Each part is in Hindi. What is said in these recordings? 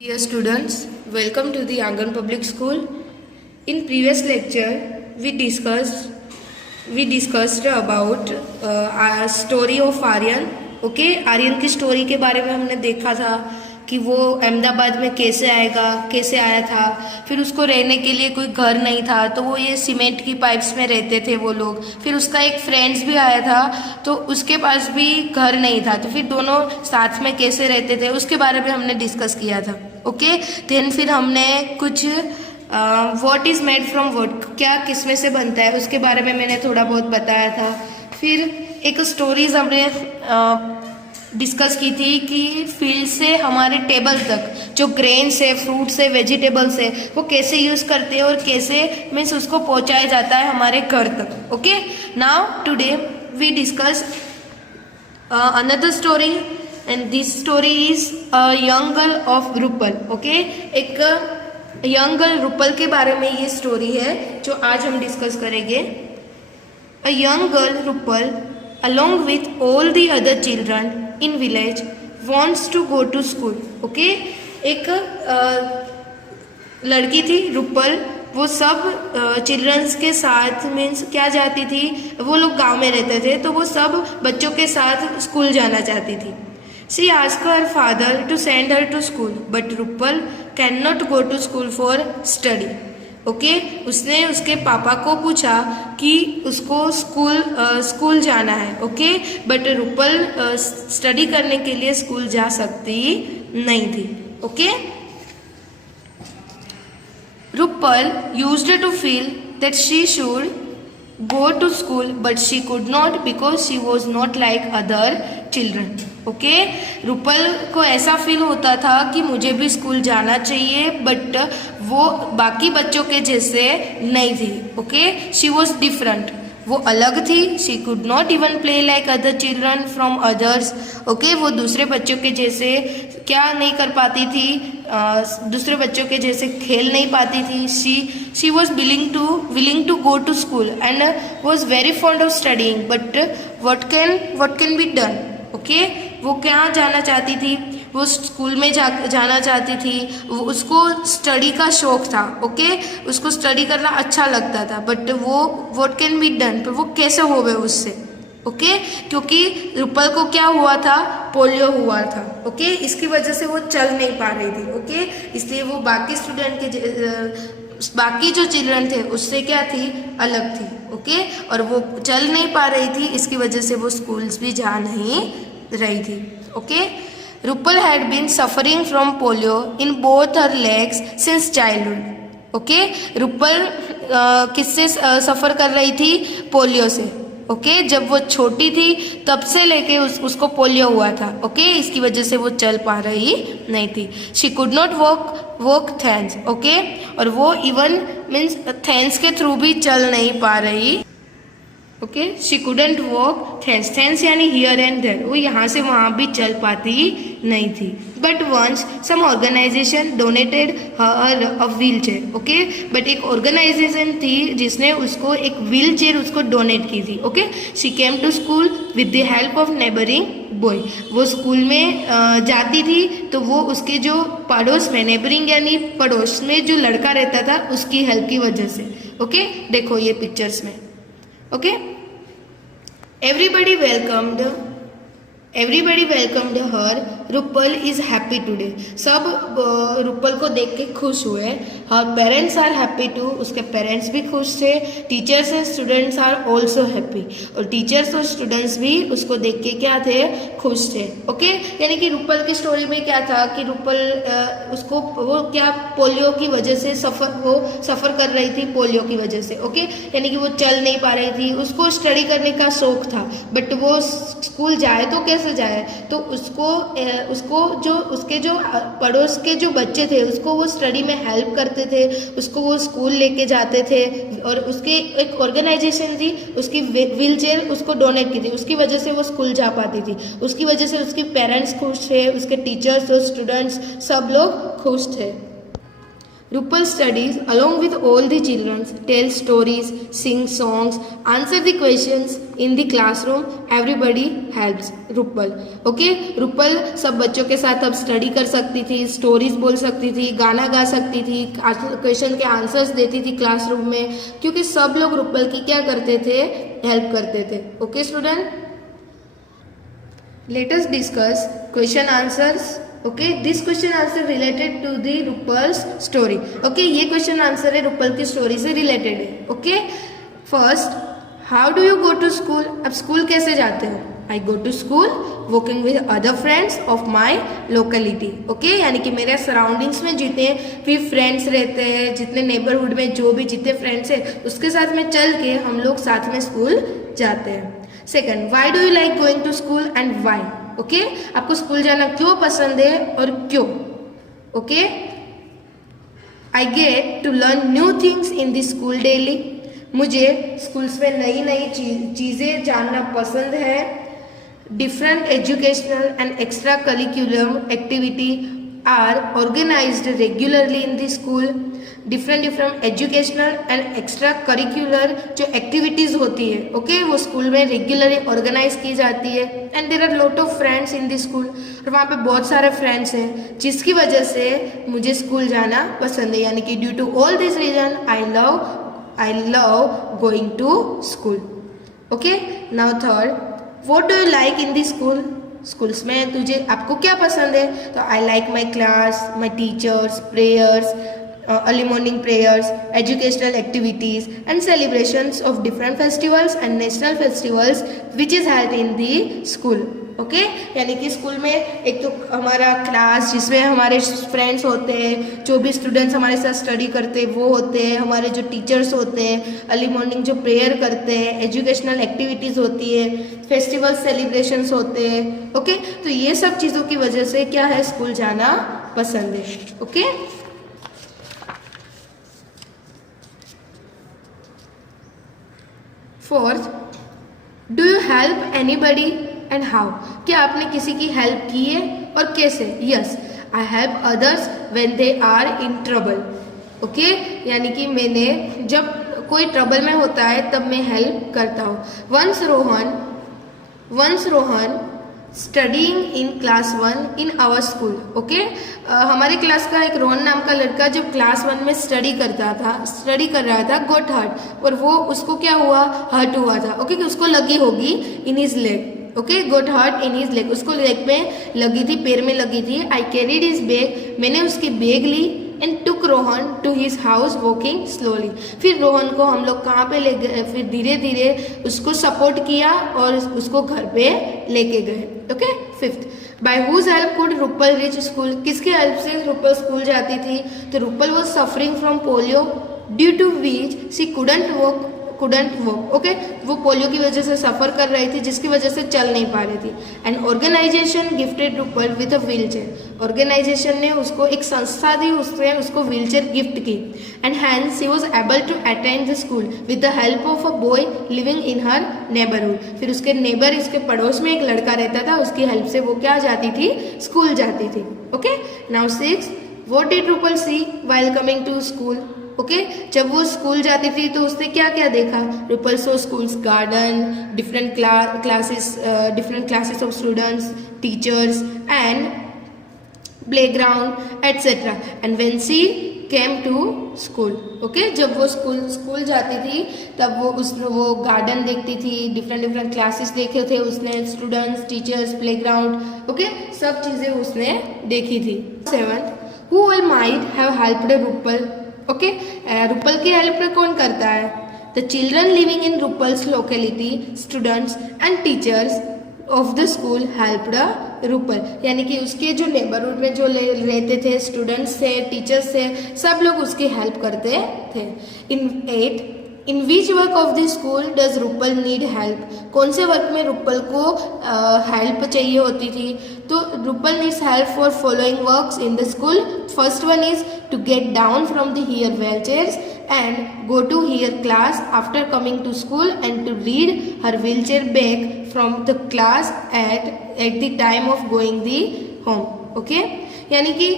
Dear students, welcome to the Angan Public School. In previous lecture, we discussed about a story of Aryan. Okay, Aryan की स्टोरी के बारे में हमने देखा था कि वो अहमदाबाद में कैसे आया था. फिर उसको रहने के लिए कोई घर नहीं था, तो वो ये सीमेंट की पाइप्स में रहते थे वो लोग. फिर उसका एक फ्रेंड्स भी आया था, तो उसके पास भी घर नहीं था. तो फिर दोनों साथ में कैसे रहते थे उसके बारे में हमने डिस्कस किया था. ओके, देन फिर हमने कुछ what is made from what, क्या किसमें से बनता है उसके बारे में मैंने थोड़ा बहुत बताया था. फिर एक स्टोरीज हमने डिस्कस की थी कि फील्ड से हमारे टेबल तक जो ग्रेन्स है, फ्रूट्स है, वेजिटेबल्स है, वो कैसे यूज़ करते हैं और कैसे मीन्स उसको पहुंचाया जाता है हमारे घर तक. Okay, now today we discuss another story and this story is a young girl of Rupal. Okay, एक यंग गर्ल रूपल के बारे में ये स्टोरी है जो आज हम डिस्कस करेंगे. अ young girl Rupal along with all the other children in village wants to go to school. Okay, एक लड़की थी रूपल, वो सब चिल्ड्रंस के साथ मीन्स क्या जाती थी, वो लोग गांव में रहते थे तो वो सब बच्चों के साथ स्कूल जाना चाहती थी. She asked her father to send her to school, but Rupal cannot go to school for study. Okay, उसने उसके पापा को पूछा कि उसको स्कूल जाना है. ओके, बट रूपल स्टडी करने के लिए स्कूल जा सकती नहीं थी. Okay, Rupal used to feel that she should go to school but she could not because she was not like other children. Okay, Rupal को ऐसा फील होता था कि मुझे भी स्कूल जाना चाहिए बट वो बाकी बच्चों के जैसे नहीं थी. ओके, शी वॉज डिफरेंट, वो अलग थी. She could not even play like other children from others. Okay, वो दूसरे बच्चों के जैसे क्या नहीं कर पाती थी, दूसरे बच्चों के जैसे खेल नहीं पाती थी. She was willing to go to school and was very fond of studying but what can be done. Okay, वो क्या जाना चाहती थी, वो स्कूल में जाना चाहती थी. वो उसको स्टडी का शौक था. ओके, उसको स्टडी करना अच्छा लगता था बट वो व्हाट कैन बी डन, पर वो कैसे हो गए उससे. ओके, क्योंकि रूपल को क्या हुआ था, पोलियो हुआ था. ओके, इसकी वजह से वो चल नहीं पा रही थी. ओके, इसलिए वो बाकी स्टूडेंट के बाकी जो चिल्ड्रन थे उससे क्या थी, अलग थी. ओके, और वो चल नहीं पा रही थी, इसकी वजह से वो स्कूल्स भी जा नहीं रही थी. Okay, Rupal had been suffering from polio in both her legs since childhood. Okay, Rupal किससे सफ़र कर रही थी, पोलियो से. ओके, जब वो छोटी थी तब से लेके उसको पोलियो हुआ था. ओके, इसकी वजह से वो चल पा रही नहीं थी. She could not walk thanks. Okay, और वो इवन मीन्स थैंक्स के थ्रू भी चल नहीं पा रही. Okay, she couldn't walk thanks यानी हियर एंड देयर, वो यहाँ से वहाँ भी चल पाती नहीं थी. But once some organization donated her a wheel chair. Okay, but एक ऑर्गेनाइजेशन थी जिसने उसको एक व्हील चेयर उसको डोनेट की थी. Okay, she came to school with the help of neighboring boy. वो स्कूल में जाती थी तो वो उसके जो पड़ोस में, नेबरिंग यानी पड़ोस में जो लड़का रहता था उसकी हेल्प की वजह से. ओके, देखो ये पिक्चर्स में. Okay, everybody welcomed her. Rupal is happy today. सब रूपल को देख के खुश हुए. Her parents are happy too, उसके पेरेंट्स भी खुश थे. Teachers and students are also happy, और टीचर्स और स्टूडेंट्स भी उसको देख के क्या थे, खुश थे. ओके, यानी कि रूपल की स्टोरी में क्या था कि रूपल उसको वो क्या पोलियो की वजह से सफ़र कर रही थी, पोलियो की वजह से. ओके, यानी कि वो चल नहीं पा रही थी. उसको स्टडी करने का शौक था बट वो स्कूल जाए तो कैसे जाए, तो उसको जो उसके जो पड़ोस के जो बच्चे थे उसको वो स्टडी में हेल्प करते थे, उसको वो स्कूल लेके जाते थे. और उसके एक ऑर्गेनाइजेशन थी, उसकी व्हील चेयर उसको डोनेट की थी, उसकी वजह से वो स्कूल जा पाती थी. उसकी वजह से उसके पेरेंट्स खुश थे, उसके टीचर्स और स्टूडेंट्स सब लोग खुश थे. Rupal studies along with all the children, tell stories, sing songs, answer the questions in the classroom. Everybody helps Rupal. Okay, Rupal सब बच्चों के साथ अब स्टडी कर सकती थी, स्टोरीज बोल सकती थी, गाना गा सकती थी, क्वेश्चन के आंसर्स देती थी क्लासरूम में, क्योंकि सब लोग Rupal की क्या करते थे, हेल्प करते थे. Okay student, let us discuss question answers. Okay, this question answer related to the Rupal's story. Okay, ये क्वेश्चन आंसर है Rupal की स्टोरी से रिलेटेड है. Okay, first, how do you go to school. अब स्कूल कैसे जाते हो. I go to school walking with other friends of my locality. Okay, यानी कि मेरे सराउंडिंग्स में जितने भी फ्रेंड्स रहते हैं, जितने नेबरहुड में जो भी जितने फ्रेंड्स हैं, उसके साथ में चल के हम लोग साथ में स्कूल जाते हैं. Second, why do you like going to school and why. Okay, आपको स्कूल जाना क्यों पसंद है और क्यों. Okay, I get to learn new things in the school daily. मुझे स्कूल्स में नई नई चीज़ें जानना पसंद है. Different educational and extra curriculum activity are organized regularly in the school. Different educational and extra curricular जो एक्टिविटीज़ होती है, ओके, वो स्कूल में रेगुलरली ऑर्गेनाइज की जाती है. And there are lot of friends in the school, और वहाँ पे बहुत सारे फ्रेंड्स हैं, जिसकी वजह से मुझे स्कूल जाना पसंद है. यानी कि due to all this reason I love going to school. Okay, now third, what do you like in the school. Schools में तुझे आपको क्या पसंद है. तो I like my class, my teachers, prayers, early morning prayers, educational activities and celebrations of different festivals and national festivals which is held in the school. Okay, यानी कि स्कूल में एक तो हमारा क्लास जिसमें हमारे फ्रेंड्स होते हैं, जो भी स्टूडेंट्स हमारे साथ स्टडी करते हैं वो होते हैं, हमारे जो टीचर्स होते हैं, अर्ली मॉर्निंग जो प्रेयर करते हैं, एजुकेशनल एक्टिविटीज़ होती है, फेस्टिवल सेलिब्रेशंस होते हैं. ओके, तो ये सब चीज़ों की वजह से क्या है, स्कूल जाना पसंद है. Okay, fourth, do you help anybody and how. क्या आपने किसी की हेल्प की है और कैसे. Yes, I help others when they are in trouble. Okay, यानी कि मैंने जब कोई ट्रबल में होता है तब मैं हेल्प करता हूँ. Once Rohan studying in class 1 in our school. Okay, हमारे क्लास का एक रोहन नाम का लड़का जब क्लास 1 में स्टडी कर रहा था गॉट हर्ट, और वो उसको क्या हुआ, हर्ट हुआ था. ओके, कि उसको लगी होगी in his leg. Okay, got hurt in his leg, उसको लेग में लगी थी, पैर में लगी थी. आई कैरीड हिज बैग, मैंने उसकी बैग ली. And took Rohan to his house walking slowly. फिर रोहन को हम लोग कहाँ पे ले गए, फिर धीरे धीरे उसको सपोर्ट किया और उसको घर पे लेके गए. Okay, fifth, by whose help could Rupal reach school. किसके हेल्प से रूपल स्कूल जाती थी. तो Rupal was suffering from polio due to which she couldn't walk. Okay, वो पोलियो की वजह से सफ़र कर रही थी, जिसकी वजह से चल नहीं पा रही थी. And organization gifted Rupal with a wheel chair. Organization ने उसको एक संस्था दी, उसने उसको व्हील चेयर गिफ्ट की. And hence she was able to attend the school with the help of a boy living in her neighborhood. फिर उसके नेबर, इसके पड़ोस में एक लड़का रहता था, उसकी हेल्प से वो क्या जाती थी, स्कूल जाती थी. Okay, now 6, what did Rupal see while coming to school. Okay, जब वो स्कूल जाती थी तो उसने क्या क्या देखा. Rupal saw school's garden, different classes of students, teachers and playground etcetera. And when she came to school. Okay, जब वो स्कूल जाती थी तब वो गार्डन देखती थी, डिफरेंट क्लासेस देखे थे उसने, स्टूडेंट्स, टीचर्स, प्लेग्राउंड. ओके, सब चीज़ें उसने देखी थी. 7, who all might have helped Rupal. Okay, Rupal की हेल्प कौन करता है. The children living in Rupal's locality, students and teachers of the school helped Rupal. यानी कि उसके जो नेबरहुड में जो रहते थे, स्टूडेंट्स थे, टीचर्स थे, सब लोग उसकी हेल्प करते थे. In 8, in which work of the school does Rupal need help. कौन से वर्क में रूपल को हेल्प चाहिए होती थी. तो Rupal needs help for following works in the school. First one is to get down from the here wheelchairs and go to here class after coming to school, and to read her wheelchair bag from the class at the time of going the home. Okay, यानी कि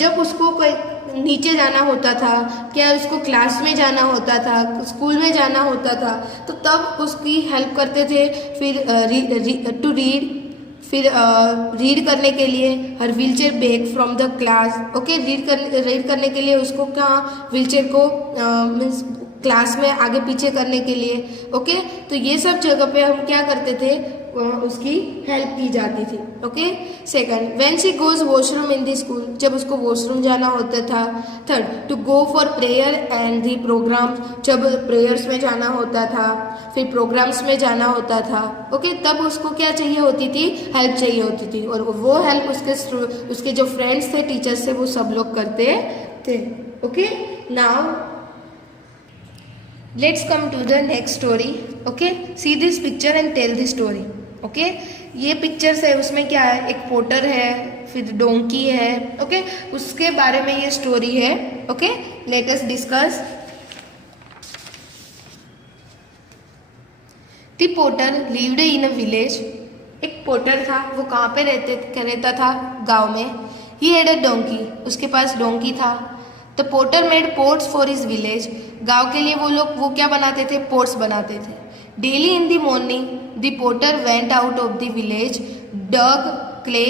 जब उसको कोई नीचे जाना होता था, क्या उसको क्लास में जाना होता था, स्कूल में जाना होता था, तो तब उसकी हेल्प करते थे। फिर टू रीड, फिर रीड करने के लिए her wheelchair back from the class. Okay, read करने के लिए उसको कहाँ व्हीलचेयर को मीन्स क्लास में आगे पीछे करने के लिए। ओके, तो ये सब जगह पे हम क्या करते थे, उसकी हेल्प की जाती थी। Okay, second, when she goes washroom in the school, जब उसको वॉशरूम जाना होता था। Third, to go for prayer and the programs, जब प्रेयर्स में जाना होता था, फिर प्रोग्राम्स में जाना होता था। ओके, तब उसको क्या चाहिए होती थी, हेल्प चाहिए होती थी, और वो हेल्प उसके जो फ्रेंड्स थे, टीचर्स थे, वो सब लोग करते थे। Okay, now let's come to the next story. Okay, see this picture and tell the story. Okay, ये पिक्चर्स है, उसमें क्या है, एक पोटर है, फिर डोंकी है। ओके, उसके बारे में ये स्टोरी है। Okay, let us discuss. The potter lived in a village, एक पोटर था, वो कहाँ पे रहता था, गांव में। ही हैड अ डोंकी, उसके पास डोंकी था। The potter made pots for his village, गांव के लिए वो क्या बनाते थे, पोट्स बनाते थे। Daily in the morning the potter went out of the village, dug clay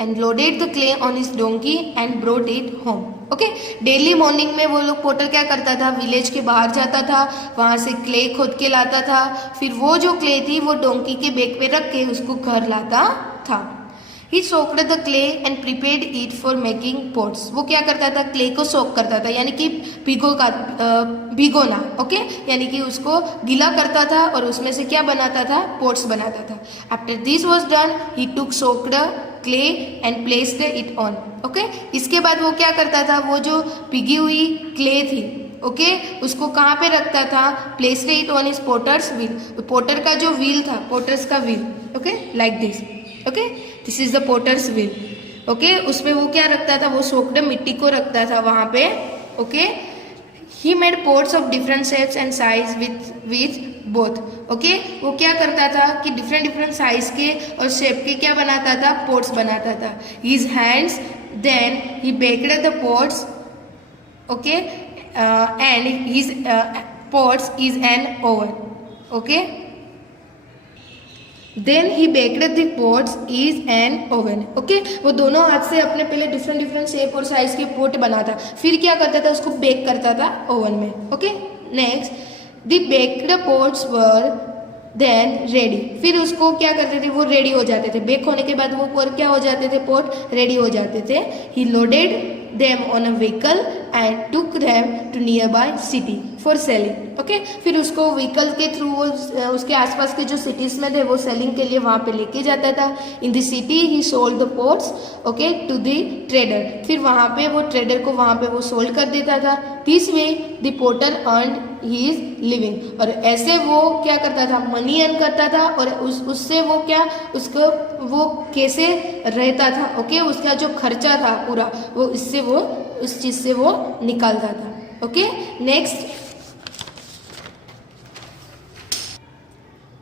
and loaded the clay on his donkey and brought it home. Okay, daily morning में वो लोग पोटर क्या करता था, विलेज के बाहर जाता था, वहाँ से क्ले खोद के लाता था, फिर वो जो क्ले थी वो डोंकी के बैक पे रख के उसको घर लाता था। He soaked the clay and prepared it for making pots. वो क्या करता था, क्ले को सोक करता था, यानी कि भिगोना। ओके, यानी कि उसको गीला करता था और उसमें से क्या बनाता था, पोट्स बनाता था। After this was done, he took soaked clay and placed it on. Okay, इसके बाद वो क्या करता था, वो जो पिघी हुई क्ले थी, ओके, उसको कहाँ पे रखता था, placed it on his potter's wheel, potter का जो व्हील था, पोटर्स का wheel. Okay, like this. Okay, this is the potter's wheel. Okay, उसमें वो क्या रखता था, वो सोक्ड मिट्टी को रखता था वहाँ पे। Okay, he made pots of different shapes and size with both. Okay, वो क्या करता था कि डिफरेंट साइज के और शेप के क्या बनाता था, पोट्स बनाता था। His hands then he baked the pots. Okay, and his pots is an oven. Okay, then he baked the pots is an oven. Okay, वो दोनों हाथ से अपने पहले डिफरेंट शेप और साइज के पोट बनाता, फिर क्या करता था, उसको बेक करता था ओवन में। Okay, next, the baked pots were then ready, फिर उसको क्या करते थे, वो रेडी हो जाते थे, बेक होने के बाद वो क्या हो जाते थे, पोट रेडी हो जाते थे। ही loaded them on a vehicle and took them to nearby city for selling. Okay, फिर उसको व्हीकल के थ्रू वो उसके आसपास के जो सिटीज में थे वो सेलिंग के लिए वहाँ पे लेके जाता था। In the city he sold the pots, okay, to the trader, फिर वहाँ पे वो ट्रेडर को वहाँ पे वो सोल्ड कर देता था। This way the potter earned his living, और ऐसे वो क्या करता था, मनी अर्न करता था, और उससे वो क्या, उसको वो कैसे रहता था। ओके, उसका जो खर्चा था पूरा, वो इससे वो उस चीज से वो निकालता था। Okay, next.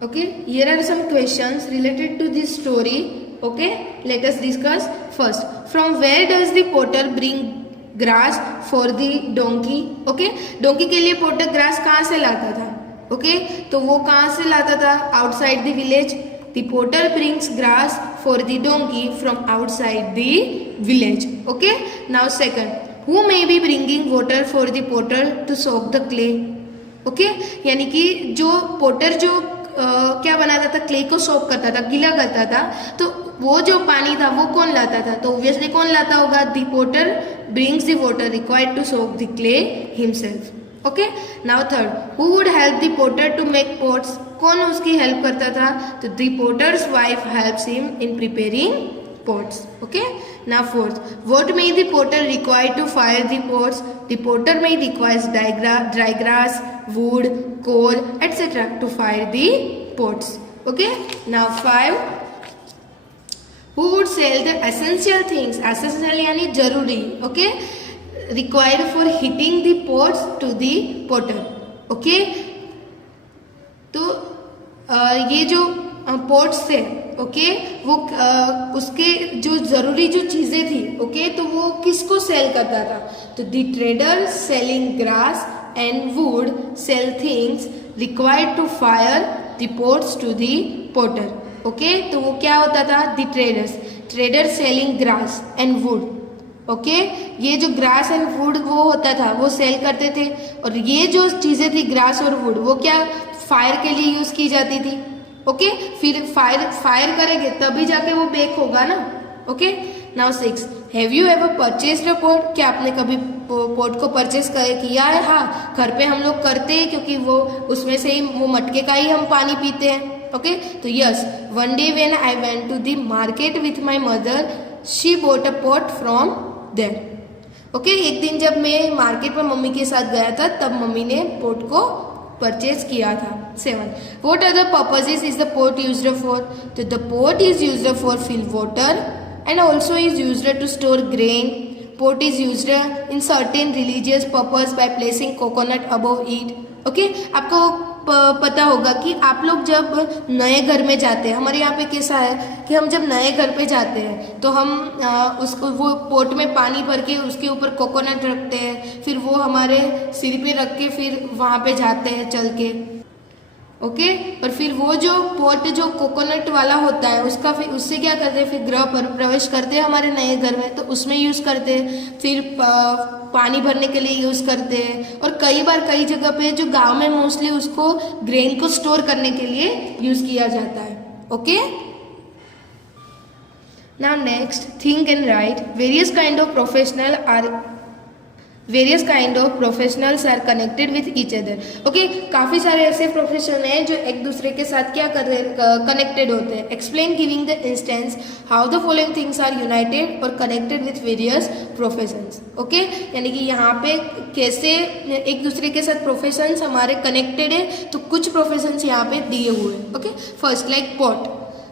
Okay, here are some questions related to this story. Okay, let us discuss. First, from where does the potter bring grass for the donkey? Okay, donkey के लिए पोटर ग्रास कहाँ से लाता था? Okay, तो वो कहाँ से लाता था, outside the village. The potter brings grass for the donkey from outside the village. Okay, now second, who may be bringing water for the potter to soak the clay? Okay, यानी कि जो पोटर जो क्या बनाता था, क्ले को सोक करता था, गीला करता था, तो वो जो पानी था वो कौन लाता था, तो ऑब्वियसली कौन लाता होगा, the potter brings the water required to soak the clay himself. Okay, now third, who would help the potter to make pots, कौन उसकी हेल्प करता था, तो the potter's wife helps him in preparing pots. Okay, now fourth, what may the potter require to fire the pots? The potter may requires dry grass, wood, coal, etc. to fire the pots. Okay, now 5, who would sell the essential things, essential यानी जरूरी, okay, required for heating the pots to the potter. Okay, तो ये जो पोट्स थे, ओके, वो उसके जो ज़रूरी जो चीज़ें थी, ओके, तो वो किसको सेल करता था? तो the trader selling grass and wood sell things required to fire the pots to the potter. Okay, तो वो क्या होता था? The trader selling grass and wood. Okay, ये जो ग्रास एंड वुड वो होता था वो सेल करते थे, और ये जो चीज़ें थी ग्रास और वुड वो क्या फायर के लिए यूज़ की जाती थी। ओके, फिर फायर करेंगे तभी जाके वो बेक होगा ना। Okay, now 6, have you ever purchased a pot? क्या आपने कभी पॉट को परचेस किया है? हाँ, घर पे हम लोग करते हैं क्योंकि वो उसमें से ही वो मटके का ही हम पानी पीते हैं। ओके, तो yes, one day when I went to the market with my mother she bought a pot from there. Okay, एक दिन जब मैं मार्केट में मम्मी के साथ गया था तब मम्मी ने पॉट को परचेज किया था। 7, what other purposes is the pot used for? तो the pot is used for fill water and also is used to store grain. Pot is used in certain religious purpose by placing coconut above it. Okay, आपको पता होगा कि आप लोग जब नए घर में जाते हैं, हमारे यहाँ पे कैसा है कि हम जब नए घर पे जाते हैं तो हम उसको वो पोट में पानी भर के उसके ऊपर कोकोनट रखते हैं, फिर वो हमारे सिर पे रख के फिर वहाँ पे जाते हैं चल के। ओके, और फिर वो जो पोट जो कोकोनट वाला होता है उसका फिर उससे क्या करते हैं, फिर गृह प्रवेश करते हैं हमारे नए घर में, तो उसमें यूज़ करते हैं, फिर पानी भरने के लिए यूज़ करते हैं, और कई बार कई जगह पे जो गांव में मोस्टली उसको ग्रेन को स्टोर करने के लिए यूज़ किया जाता है। Okay, now next, think and write. Various kind of professionals are connected with each other. Okay, काफ़ी सारे ऐसे प्रोफेशन हैं जो एक दूसरे के साथ क्या कर रहे कनेक्टेड होते हैं। Explain giving the instance how the following things are united और connected with various professions. Okay, यानी कि यहाँ पे कैसे एक दूसरे के साथ प्रोफेशंस हमारे कनेक्टेड है, तो कुछ प्रोफेशंस यहाँ पे दिए हुए हैं। Okay, first like pot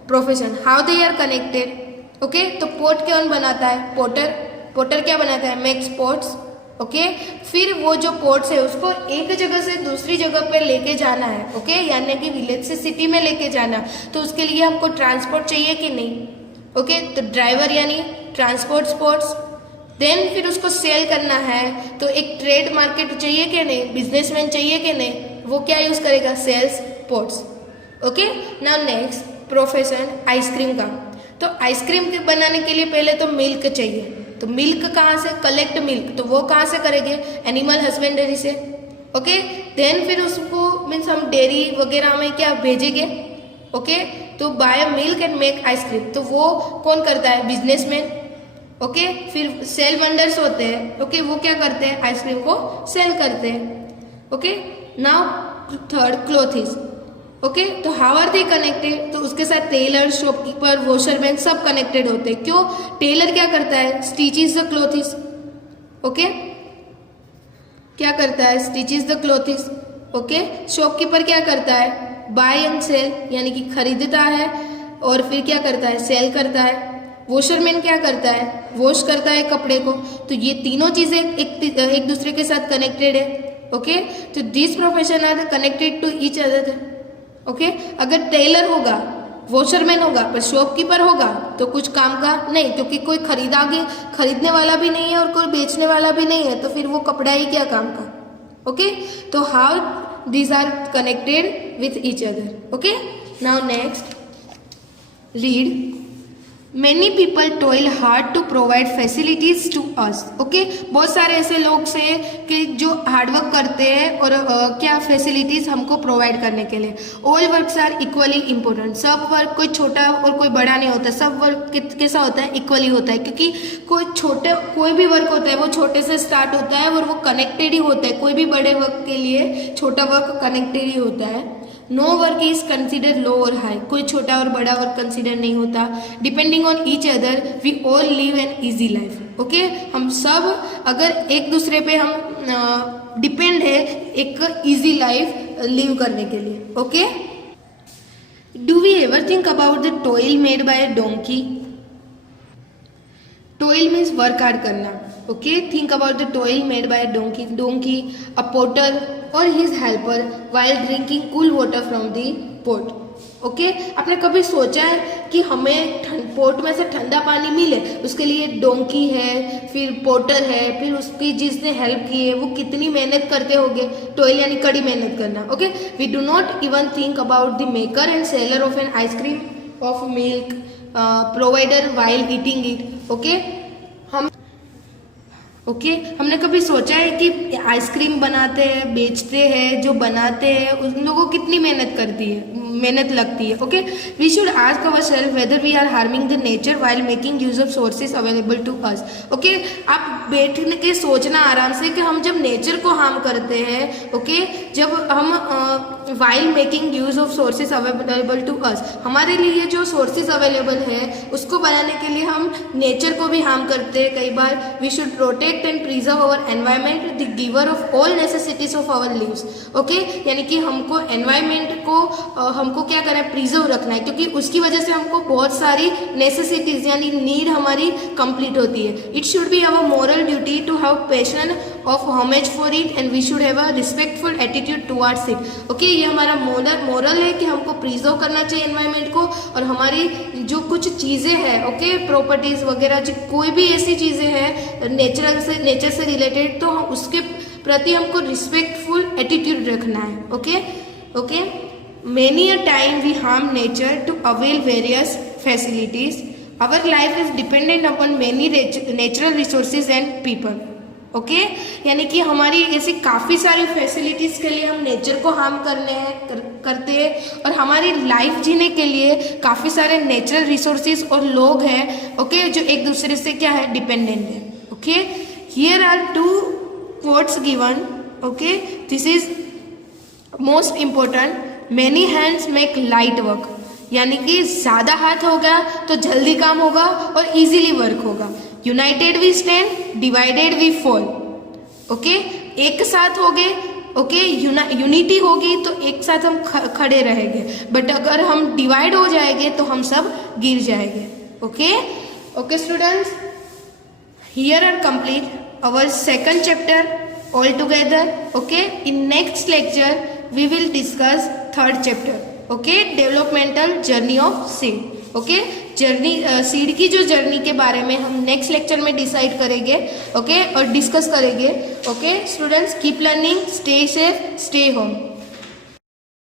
profession, how they are connected. Okay, तो पोट कौन बनाता है? पोटर क्या बनाता है? Makes pots. ओके, फिर वो जो पोर्ट्स है उसको एक जगह से दूसरी जगह पे लेके जाना है। ओके, यानी कि विलेज से सिटी में लेके जाना, तो उसके लिए हमको ट्रांसपोर्ट चाहिए कि नहीं? ओके, तो ड्राइवर यानी ट्रांसपोर्ट स्पोर्ट्स। देन फिर उसको सेल करना है तो एक ट्रेड मार्केट चाहिए कि नहीं? बिजनेसमैन चाहिए कि नहीं? वो क्या यूज़ करेगा? Sells pots. Okay, now next profession ice cream का। तो आइसक्रीम बनाने के लिए पहले तो मिल्क चाहिए, तो मिल्क कहाँ से? कलेक्ट मिल्क, तो वो कहाँ से करेंगे? एनिमल हस्बेंड्री से। ओके, देन फिर उसको मीन्स हम डेयरी वगैरह में क्या भेजेंगे? ओके, तो buy milk and make ice cream, तो वो कौन करता है? बिजनेसमैन। ओके, फिर सेल वेंडर्स होते हैं। ओके, वो क्या करते हैं? आइसक्रीम को सेल करते हैं। Okay, now third clothes. Okay, तो हाउ आर दे कनेक्टेड? तो उसके साथ टेलर, शॉपकीपर, वॉशरमैन सब कनेक्टेड होते हैं। क्यों? टेलर क्या करता है? Stitches the clothes. ओके, क्या करता है? Stitches the clothes. Okay, shopkeeper क्या करता है? बाय एंड सेल, यानी कि खरीदता है और फिर क्या करता है? सेल करता है। वॉशरमैन क्या करता है? वॉश करता है कपड़े को। तो ये तीनों चीज़ें एक दूसरे के साथ कनेक्टेड है। ओके, तो this profession are connected to each other. Okay, अगर टेलर होगा, वॉशरमैन होगा पर शॉपकीपर होगा तो कुछ काम का नहीं, क्योंकि कोई खरीदने वाला भी नहीं है और कोई बेचने वाला भी नहीं है, तो फिर वो कपड़ा ही क्या काम का। ओके, तो how these are connected with each other. Okay, now next read. Many people toil hard to provide facilities to us. Okay, बहुत सारे ऐसे लोग से कि जो हार्डवर्क करते हैं और क्या फैसिलिटीज़ हमको प्रोवाइड करने के लिए। All works are equally important. सब वर्क कोई छोटा और कोई बड़ा नहीं होता, सब वर्क कैसा होता है? इक्वली होता है, क्योंकि कोई भी वर्क होता है वो छोटे से स्टार्ट होता है और वो कनेक्टेड ही होता है। कोई भी बड़े वर्क के लिए छोटा वर्क कनेक्टेड ही होता है। नो वर्क इज कंसिडर लो और हाई, कोई छोटा और बड़ा वर्क कंसिडर नहीं होता। Depending on each other we all live an easy life. Okay, हम सब अगर एक दूसरे पे हम डिपेंड है एक ईजी लाइफ लिव करने के लिए। Okay, do we ever think about the toil made by a donkey? Toil means work hard करना। Okay, think about the toil made by a donkey, a potter or his helper while drinking cool water from the pot. Okay आपने कभी सोचा है कि हमें पोर्ट में से ठंडा पानी मिले, उसके लिए डोंकी है, फिर पोर्टर है, फिर उसकी जिसने हेल्प की है वो कितनी मेहनत करते होंगे, टोयल यानी कड़ी मेहनत करना। Okay we do not even think about the maker and seller of an ice cream of milk provider while eating it. हमने कभी सोचा है कि आइसक्रीम बनाते हैं, बेचते हैं, जो बनाते हैं उन लोगों को कितनी मेहनत लगती है। Okay we should ask our self whether we are harming the nature while making use of sources available to us. Okay आप बैठने के सोचना आराम से कि हम जब नेचर को हार्म करते हैं, ओके जब हम while making use of sources available to us, हमारे लिए जो सोर्सेज अवेलेबल है उसको बनाने के लिए हम नेचर को भी हार्म करते हैं कई बार। We should protect and preserve our environment the giver of all necessities of our lives. Okay यानी कि हमको एनवायरमेंट को हमको क्या करना है, प्रिजर्व रखना है, क्योंकि उसकी वजह से हमको बहुत सारी नेसेसिटीज यानी नीड हमारी कंप्लीट होती है। It should be our moral duty to have passion of homage for it and we should have a respectful attitude towards it. Okay ये हमारा मोरल है कि हमको प्रिजर्व करना चाहिए एनवायरमेंट को, और हमारी जो कुछ चीज़ें हैं, ओके प्रॉपर्टीज वगैरह, जो कोई भी ऐसी चीज़ें हैं नेचर से रिलेटेड, तो हम उसके प्रति हमको रिस्पेक्टफुल एटीट्यूड रखना है। Okay Many a time we harm nature to avail various facilities. Our life is dependent upon many natural resources and people. Okay यानी कि हमारी ऐसी काफ़ी सारी फैसिलिटीज़ के लिए हम नेचर को हार्म करते हैं, और हमारी लाइफ जीने के लिए काफ़ी सारे नेचुरल रिसोर्सेज और लोग हैं, ओके जो एक दूसरे से क्या है, डिपेंडेंट है। Okay here are 2 quotes given. Okay this is most important. Many hands make light work, यानी कि ज़्यादा हाथ होगा तो जल्दी काम होगा और इजीली वर्क होगा। United we stand, divided we fall. Okay एक साथ हो गए, ओके यूनिटी होगी तो एक साथ हम खड़े रहेंगे, बट अगर हम डिवाइड हो जाएंगे तो हम सब गिर जाएंगे। Okay students, here are complete our second chapter all together. Okay in next lecture we will discuss third chapter, okay developmental journey of seed। Okay journey seed की जो जर्नी के बारे में हम नेक्स्ट लेक्चर में डिसाइड करेंगे, ओके और डिस्कस करेंगे। Okay students keep learning, stay safe, stay home.